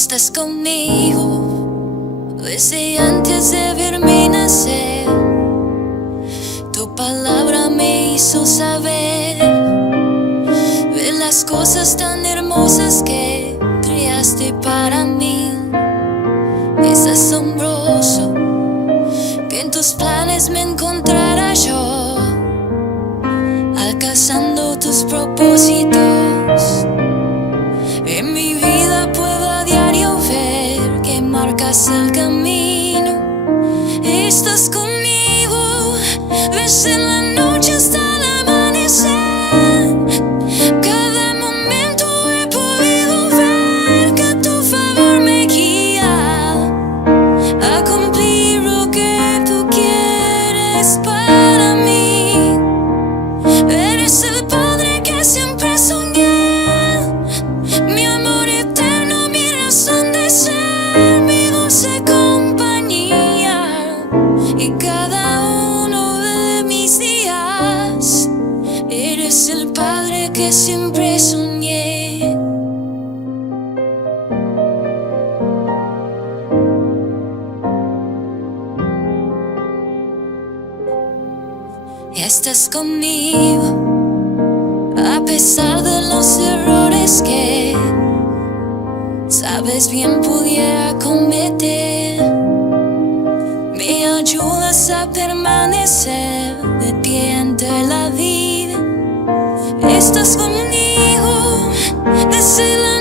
Estás conmigo desde antes de verme nacer. Tu palabra me hizo saber de las cosas tan hermosas que creaste para mí. Es asombroso que en tus planes me encontrara yo, alcanzando tus propósitos. En mi vida puedo a diario ver que marcas el camino. Estás conmigo desde la noche hasta el amanecer. Cada momento he podido ver que tu favor me guía a cumplir lo que tú quieres para mí. Eres el Padre que siempre soñé, mi amor eterno, mi razón de ser, mi dulce compañía. Y cada uno de mis días, eres el Padre que siempre soñé. Estás conmigo a pesar de los errores que sabes bien pudiera cometer. Me ayudas a permanecer de pie ante la vida. Estás conmigo desde la